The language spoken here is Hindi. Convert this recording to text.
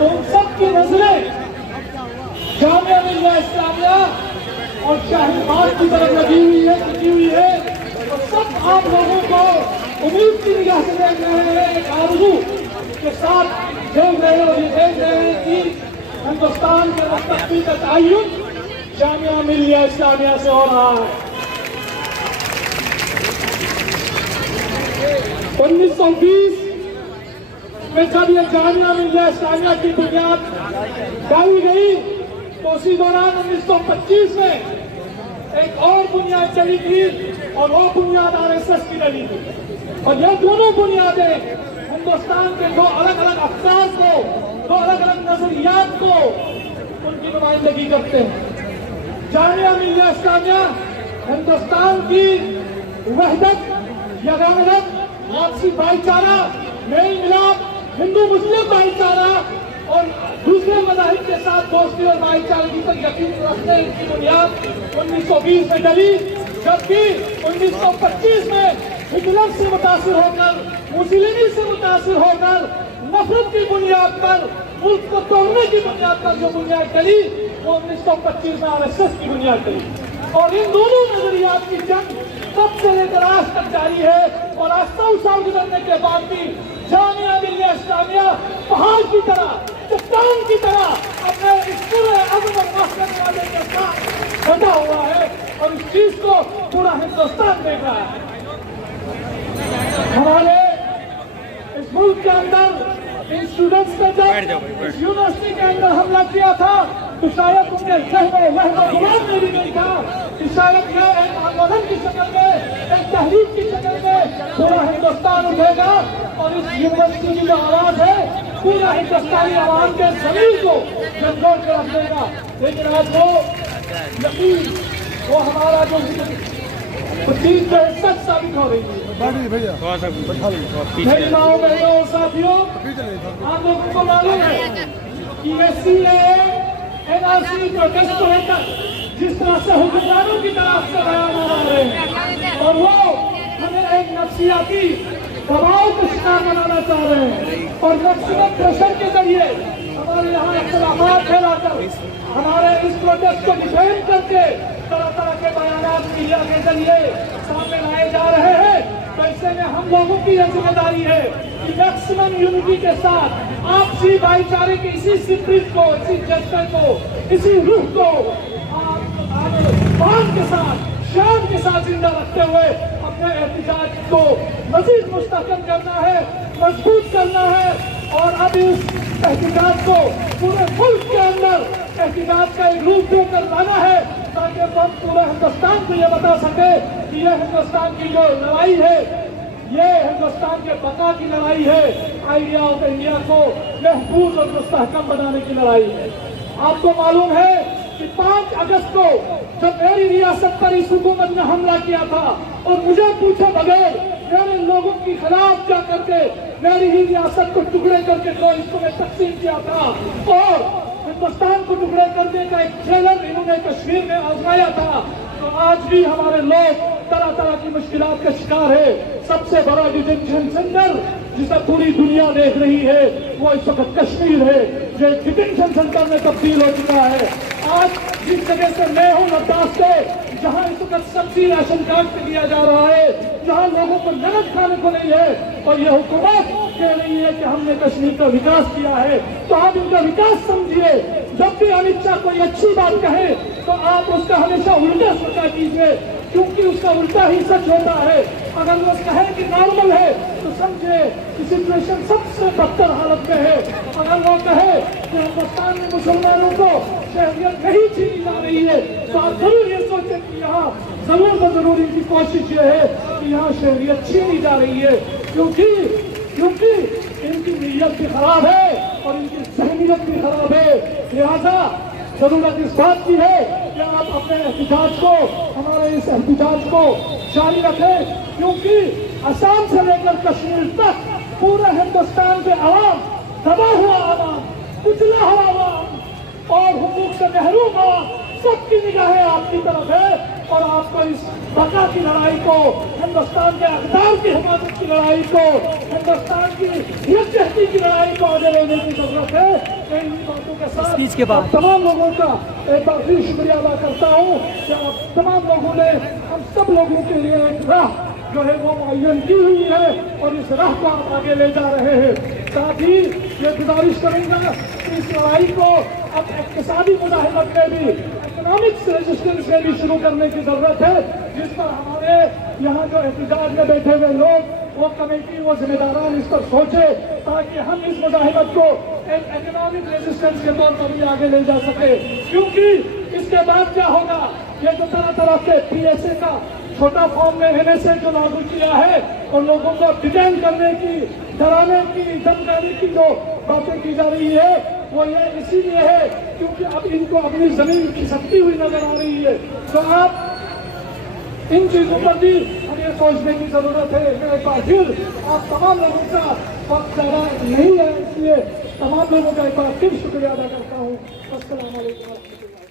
तो उन सब की नजरें जामिया मिलिया इस्लामिया और शाहीबाग की तरफ लगी हुई है, टिकी हुई है। तो सब आप लोगों को उम्मीद की निगाह से देख रहे हैं, एक आरज़ू के साथ देख रहे हैं और ये देख रहे हैं कि हिंदुस्तान के मुस्तकबिल का तयन जामिया मिलिया इस्लामिया से हो रहा है। 1920 में जब यह जामिया मिलिया इस्लामिया की बुनियाद डाली गई तो उसी दौरान 1925 में एक और बुनियाद चली थी और वो बुनियाद RSS की डली थी। और यह दोनों बुनियादें हिंदुस्तान के दो अलग अलग अफकार को, दो अलग अलग नजरियात को उनकी नुमाइंदगी करते हैं। जामिया मिलिया इस्लामिया हिंदुस्तान की वहदत, यगानत, आपसी भाईचारा, मेल मिलाप, हिंदू मुस्लिम भाईचारा और दूसरे मज़ाहिब के साथ दोस्ती और भाईचारे की पर यकीन रखने की बुनियाद 1920 में डली, जबकि 1925 में हिटलर से मुतासिर होकर, मुसोलिनी से मुतासिर होकर नफरत की बुनियाद पर, मुल्क को तोड़ने की बुनियाद पर जो बुनियाद डली वो 1925 में RSS की बुनियाद डली। और इन दोनों नजरियात की जंग तब से लेकर आज तक जारी है। और आज 100 साल गुजरने के बाद भी जामिया मिलिया इस्लामिया पहाड़ की तरह, चट्टान की तरह अपने इस पूरे अज़्म और मक़सद वाले के साथ बंधा हुआ है और इस चीज को पूरा हिंदुस्तान देख रहा है। हमारे इस मुल्क के अंदर इन स्टूडेंट्स ने जब इस यूनिवर्सिटी के अंदर हमला किया था तो शायद उनके लहज़े गुलाम में भी नहीं था कि शायद यह एक आंदोलन की शक्ल में, एक तहरीक की शक्ल में पूरा हिंदुस्तान उठेगा और इस यूनिवर्सिटी की जो आवाज है पूरा हिंदुस्तानी आवाम के जमीन को झंझोड़ के रख देगा। लेकिन आज वो यकीन, वो हमारा जो चीज जो है सच साबित हो रही है। मेरी माओ बहनों और साथियों, आप लोगों को मालूम है कि ये CAA NRC प्रोटेस्ट को लेकर जिस तरह से हुक्मरानों की तरफ से बयान आ रहे हैं और वो हमें एक नफ्सियाती दबाव का शिकार बनाना चाह रहे हैं और नफ्सियत प्रेशर के जरिए हमारे यहाँ इख्तिलाफात फैलाकर हमारे इस प्रोटेस्ट को डिफेंड करके तरह तरह के बयान मीडिया के जरिए सामने लाए जा रहे हैं। तो ऐसे में हम लोगों की यह जिम्मेदारी है कि मैक्सिमम यूनिटी के साथ आपसी भाईचारे के इसी स्पिरिट को, इसी जज्बे को, इसी रूह को बात के साथ, शान के साथ जिंदा रखते हुए अपने एहतिजाज को मजीद मुस्तहकम करना है, मजबूत करना है और अब इस एहतिजाज को पूरे मुल्क के अंदर एहतिजाज का एक रूप देकर लाना है ताकि हम पूरे हिंदुस्तान को यह बता सके कि यह हिंदुस्तान की जो लड़ाई है, ये हिंदुस्तान के बका की लड़ाई है, आइडिया ऑफ इंडिया को महफूज और मुस्तहकम बनाने की लड़ाई है। आपको मालूम है कि 5 अगस्त को जब मेरी रियासत पर इस हुकूमत ने हमला किया था और मुझे पूछे बगैर मेरे लोगों के खिलाफ जा करके मेरी ही रियासत को टुकड़े करके 2 हिस्सों में तकसीम किया था और हिंदुस्तान को टुकड़े करने का एक ट्रेलर इन्होंने कश्मीर में आजमाया था। तो आज भी हमारे लोग तरह तरह की मुश्किलात का शिकार है। सबसे बड़ा डिटेंशन सेंटर जिसे पूरी दुनिया देख रही है वो इस वक्त कश्मीर है, जो एक डिटेंशन सेंटर में तब्दील हो चुका है। आज जिस जगह से मैं हूँ लद्दाख से, जहाँ इस वक्त सब्जी राशन कार्ड पे दिया जा रहा है, जहाँ लोगों को नमक खाने को नहीं है और यह हुकूमत कह रही है कि हमने कश्मीर का विकास किया है, तो आप इनका विकास समझिए। जब भी अमित शाह कोई अच्छी बात कहे तो आप उसका हमेशा उल्टा सोचा कीजिए, क्योंकि उसका उल्टा ही सच होता है। अगर वो कहे कि नॉर्मल है तो समझे कि सिचुएशन सबसे बदतर हालत में है। अगर वो कहे कि हिंदुस्तान में मुसलमानों को शहरियत नहीं छीनी जा रही है तो आप जरूर ये सोचें कि यहाँ जरूर इनकी कोशिश ये है कि यहाँ शहरियत छीनी जा रही है, क्योंकि इनकी नीयत भी खराब है और इनकी सहमियत भी खराब है। लिहाजा जरूरत इस बात की है कि आप अपने एहतिजाज को, हमारे इस एहतिजाज को जारी रखें, क्योंकि असम से लेकर कश्मीर तक पूरे हिंदुस्तान के आवाम, दबा हुआ आवाम, पिछला हुआ आवाम और हुकूक से महरूम आवाम, सबकी निगाहें आपकी तरफ है और आपको इस बका की लड़ाई को हिंदुस्तान के अक़दार की हिफाजत की लड़ाई को, हिंदुस्तान की यकजहती की लड़ाई को आगे लेने की जरूरत है। इन बातों के साथ स्पीच के बाद तमाम लोगों का एक बार फिर शुक्रिया अदा करता हूँ कि आप तमाम लोगों ने हम सब लोगों के लिए एक राह जो है वो मुअय्यन की हुई है और इस राह को आप आगे ले जा रहे हैं। साथ ही ये गुजारिश करूंगा कि इस लड़ाई को अब इक़्तिसादी मुजाहिदत में भी, इकोनॉमिक्स रेजिस्टेंस में भी शुरू करने की जरूरत है, जिस पर हमारे यहाँ जो एहतजाज में बैठे हुए लोग, वो कमेटी, वो जिम्मेदारान इस पर सोचे ताकि हम इस मुजाहिदत को एक इकोनॉमिक रेजिस्टेंस के तौर पर भी आगे ले जा सके। क्योंकि इसके बाद क्या होगा, ये जो तरह तरह के PSA का छोटा फॉर्म में NSA जो लागू किया है और लोगों को डिटेन करने की, डराने की, धमकाने की जो बातें की जा रही है, वो ये इसीलिए है क्योंकि अब इनको अपनी जमीन खिसकती हुई नजर आ रही है। तो आप इन चीजों पर भी हमें सोचने की जरूरत है। मैं एक बार फिर आप तमाम लोगों का वक्त ज़्यादा नहीं है, इसलिए तमाम लोगों का एक बार फिर शुक्रिया अदा करता हूँ। अस्सलाम वालेकुम।